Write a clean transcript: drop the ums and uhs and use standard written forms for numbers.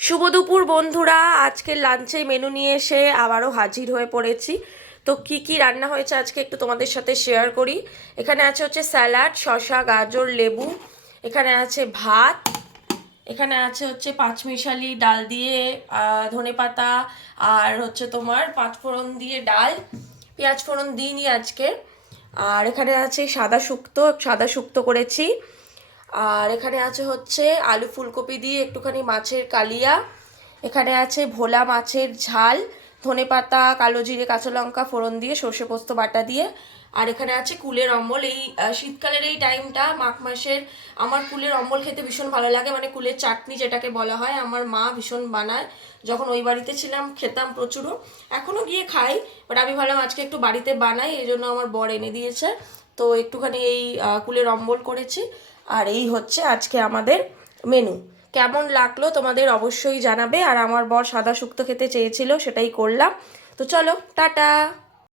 শুভ দুপুর বন্ধুরা, আজকের লাঞ্চের মেনু নিয়ে এসে আবারও হাজির হয়ে পড়েছি। তো কি কি রান্না হয়েছে আজকে একটু তোমাদের সাথে শেয়ার করি। এখানে আছে হচ্ছে স্যালাড, শসা, গাজর, লেবু। এখানে আছে ভাত। এখানে আছে হচ্ছে পাঁচমিশালি ডাল দিয়ে ধনেপাতা আর হচ্ছে তোমার পাঁচফোড়ন দিয়ে ডাল। পেঁয়াজ ফোড়ন দিইনি আজকে। আর এখানে আছে সাদা শুক্তো করেছি। আর এখানে আছে হচ্ছে আলু ফুলকপি দিয়ে একটুখানি মাছের কালিয়া। এখানে আছে ভোলা মাছের ঝাল, ধনেপাতা, কালো জিরে, কাঁচা লঙ্কা ফোড়ন দিয়ে, সর্ষে পোস্ত বাটা দিয়ে। আর এখানে আছে কুলের অম্বল। এই শীতকালের এই টাইমটা, মাঘ মাসের, আমার কুলের অম্বল খেতে ভীষণ ভালো লাগে, মানে কুলের চাটনি যেটাকে বলা হয়। আমার মা ভীষণ বানায়, যখন ওই বাড়িতে ছিলাম খেতাম প্রচুরও, এখনও গিয়ে খাই। বাট আমি ভাবলাম আজকে একটু বাড়িতে বানাই, এই জন্য আমার বর এনে দিয়েছে। তো একটুখানি এই কুলের অম্বল করেছি। আর এই হচ্ছে আজকে আমাদের মেনু। কেমন লাগলো তোমাদের অবশ্যই জানাবে। আর আমার বর সাদা শুক্তো খেতে চেয়েছিল, সেটাই করলাম। তো চলো, টাটা।